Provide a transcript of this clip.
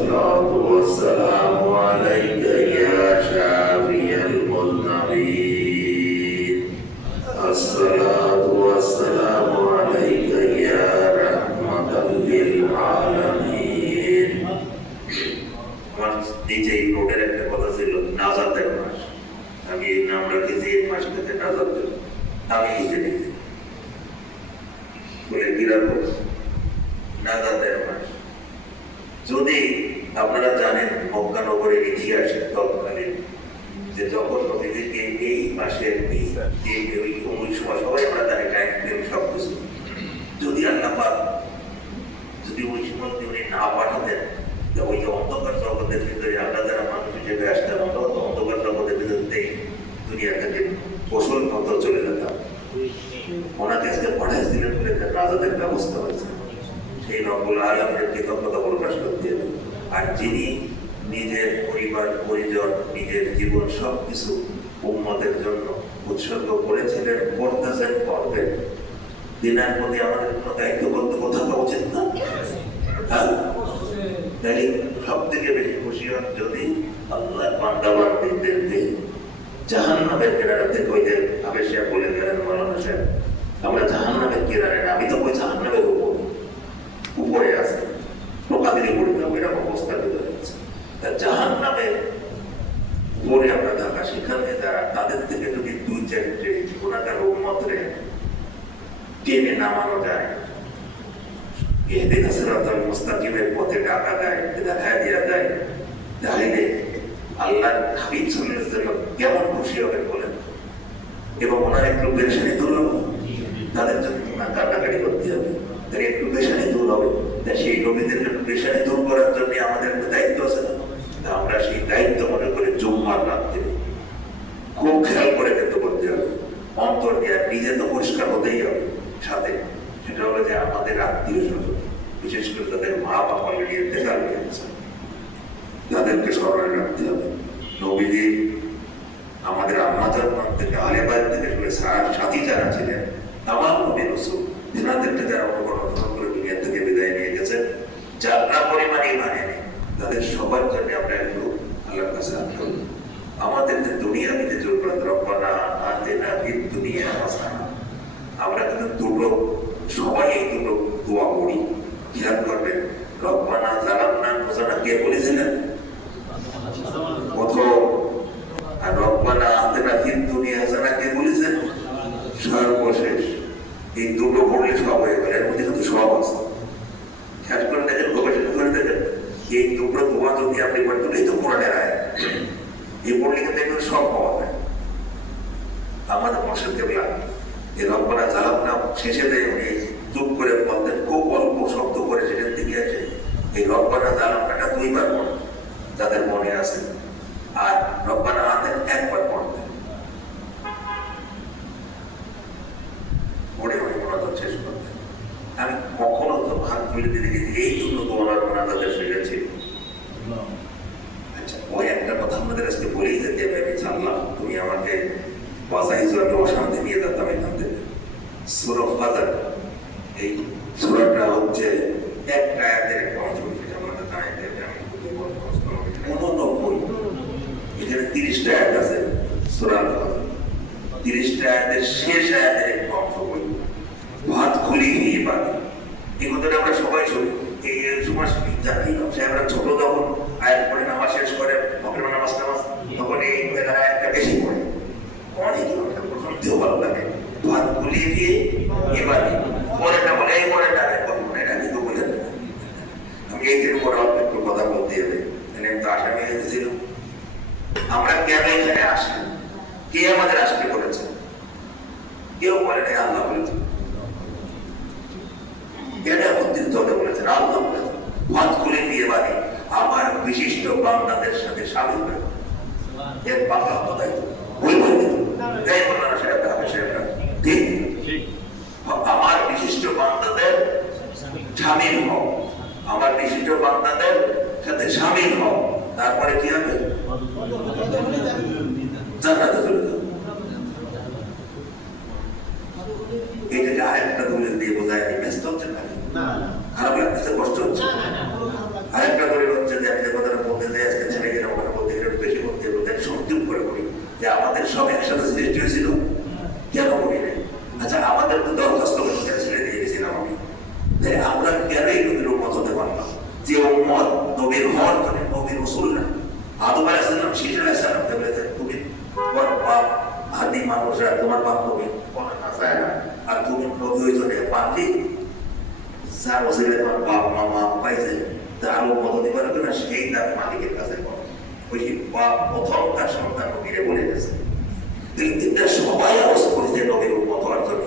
الصلاة والسلام عليك يا شافي المذنبين الصلاة والسلام عليك يا رحمة للعالمين আমার নিজেই নোটের একটা কথা ছিল নাজাতের মাস আমি এই নাম রাখেছি এই মাসটাতে নাজাতের আমি লিখে নিয়েছি বলে কি রাখো নাজাতের মাস যদি আপনারা জানেন মক্কা নগরের ইতিহাসে তৎকালীন যে যখন নবীদেরকে এই মাসের ওই সময় সবাই আমরা জানি টাইম টেবিল সব কিছু যদি আল্লাহ পাক যদি ওই সময় উনি না পাঠাতেন ওই যে অন্ধকার জগতের ভিতরে আমরা যারা মানুষ হিসেবে আসতাম আমরা অন্ধকার জগতের ভিতরেই দুনিয়া থেকে পশুর মতো চলে যেতাম ওনাকে আজকে পাঠাইছিলেন বলে রাজাদের ব্যবস্থা হয়েছে সেই রব্বুল আলামিনের কৃতজ্ঞতা প্রকাশ করতে হবে আর যিনি নিজের পরিবার পরিজন নিজের জীবন সবকিছু উম্মতের জন্য উৎসর্গ করেছিলেন করতেছেন করবেন দিনের প্রতি আমাদের কোনো দায়িত্ববদ্ধ থাকা উচিত না তাই সব থেকে বেশি খুশি হন যদি আল্লাহ বান্দাবান্দিদেরকে জাহান্নামের কিনারা থেকে ওই যে আবেশিয়া বলে গেলেন মাওলানা সাহেব আমরা জাহান্নামের কিনারে না আমি তো ওই জাহান্নামের উপরে আছে প্রকাদিনী পড়ে যাবো এরকম অবস্থা বেঁধে যাচ্ছে জাহান্নামের উপরে আমরা থাকা সেখানে যারা তাদের থেকে যদি দুই চারটে গুণাকার উম্মতরে টেনে নামানো যায় ইহদিনাস সিরাতাল মুস্তাকিমের পথে ডাকা দেয় দেখায় দেওয়া যায় তাহলে আল্লাহ হাবিব সাল্লাল্লাহু আলাইহি ওয়াসাল্লাম কেমন খুশি হবেন বলেন এবং ওনার একটু পেরেশানি দূর হবে তাদের জন্য কাটাকাটি করতে হবে তাহলে একটু পেরেশানি দূর হবে সেই নবীদের একটু পেরেশানি দূর করার জন্য আমাদের একটা দায়িত্ব আছে না আমরা সেই দায়িত্ব মনে করে জুম্মার রাখতে খুব খেয়াল করে কিন্তু করতে হবে অন্তর দিয়ে নিজে তো পরিষ্কার হতেই হবে সাথে সেটা হলো যে আমাদের আত্মীয় স্বজন বিশেষ করে তাদের মা বাবা নিয়ে দেখা গিয়েছে তাদেরকে স্মরণে রাখতে হবে নবীজি আমাদের আম্মাজান থেকে আলেবাদ থেকে শুনে সাথী যারা ছিলেন তামাম নবী রাসূল দিনাদেরকে যারা অনুকরণ করে দুনিয়া থেকে বিদায় নিয়ে গেছেন যারা পরিমাণ ঈমান এনে তাদের সবার জন্য আমরা একটু আল্লাহর কাছে আশা আমাদের যে দুনিয়াতে জরুরত রব্বানা আতিনা ফিদ দুনিয়া হাসানা আমরা কিন্তু দুটো সবাই এই দুটো দোয়া করি খেয়াল করবেন রব্বানা যালামনা আনফুসানা কে বলেছিলেন প্রথম আর রব্বানা আতিনা ফিদ দুনিয়া হাসানা কে বলেছেন সর্বশেষ এই দুটো পড়লে সব হয়ে গেলে এর মধ্যে কিন্তু সব আছে খেয়াল করে দেখেন গবেষণা করে দেখেন এই দুটো দোয়া যদি আপনি পড়তেন এই তো কোরআনের আয়াত এই পড়লে কিন্তু এগুলো সব পাওয়া যায় আমাদের মশাল কেবলা এই রব্বানা যালামনা শেষে দেয় উনি চুপ করে বলতেন খুব অল্প শব্দ করে সেটার দিকে আসে এই রব্বানা যালামনাটা দুইবার পড়েন যাদের মনে আছে আর রব্বানা আতেন একবার পড়তেন পড়ে উনি মনোযোগ শেষ করতেন আমি কখনো তো ভাগ তুলে দিয়ে দেখেছি এই জন্য তোমার তাদের শিখেছি আচ্ছা ওই একটা কথা আমাদের আজকে বলেই যেতে হবে আমি জানলাম তুমি আমাকে বাজাইছো আমি অশান্তি নিয়ে যেতাম এখান থেকে সূরা ফাতর এই সূরাটা হচ্ছে একটা আয়াতের একটা অংশ আমাদের জানাইতে আমি 89 এখানে 30টা আয়াত আছে সূরা ফাতর 30টা আয়াতের শেষ আয়াতের একটা অংশ বলি ভাত খুলি নিয়ে পানি এই কথাটা আমরা সবাই শুনি এই সময় জানি আমরা ছোট তখন আয়াত পড়ে নামাজ শেষ করে ফজর নামাজ তখন এই আয়াতটা বেশি পড়ে অনেক শুনতেও ভালো লাগে ভাত খুলিয়ে দিয়ে এবারে পরেটা বলে এই পরেটা এটা কিন্তু বলে আমি এই দিন পরে একটু কথা বলতে হবে তো আসামি হয়েছিল আমরা কেন এখানে আসি কে আমাদের আসতে বলেছে কেউ বলে নাই আল্লাহ বলেছে কেন একত্রিত হতে বলেছেন আল্লাহ বলেছেন ভাত খুলে দিয়ে বাড়ি আমার বিশিষ্ট বান্দাদের সাথে সামিল হবে এর বাংলা কথাই ভুল বলে তাই বললাম সাহেবরা ঠিক আমার বিশিষ্ট বান্দাদের সামিল হও আমার বিশিষ্ট বান্দাদের সাথে সামিল হও তারপরে কি হবে জান্নাতে চলে যাবে এটাকে আরেকটা দলিল দিয়ে বোঝায় ব্যস্ত হচ্ছে না খারাপ লাগতেছে কষ্ট হচ্ছে আরেকটা দলিল হচ্ছে যে চুপ করে বলি যে আমাদের সব একসাথে সৃষ্টি হয়েছিল, কেন বলি না? আচ্ছা, আমাদের তো দরখাস্ত ছেড়ে দিয়ে গেছিলাম আমি, তাই আমরা কেন এই নবীর উম্মত হতে পারলাম? যে উম্মত নবীর হওয়ার জন্য নবীর রসুল না, আদম আলাইহিস সালাম, শীষ আলাইহিস সালাম, তুমি তোমার বাপ আদি মানুষরা তোমার বাপ নবী বলা না যায় না, আর তুমি নবী ওই জন্য পারলি যার ওসিলে তোমার বাপ মা পাইছে, তার উম্মত হতে পারবে না, সেই তার মালিকের কাছে ওই বাপ প্রথম তার সন্তান নবীরে বলে গেছে। সবাই অবস্থা করেছে নবীর উম্মত হওয়ার জন্য,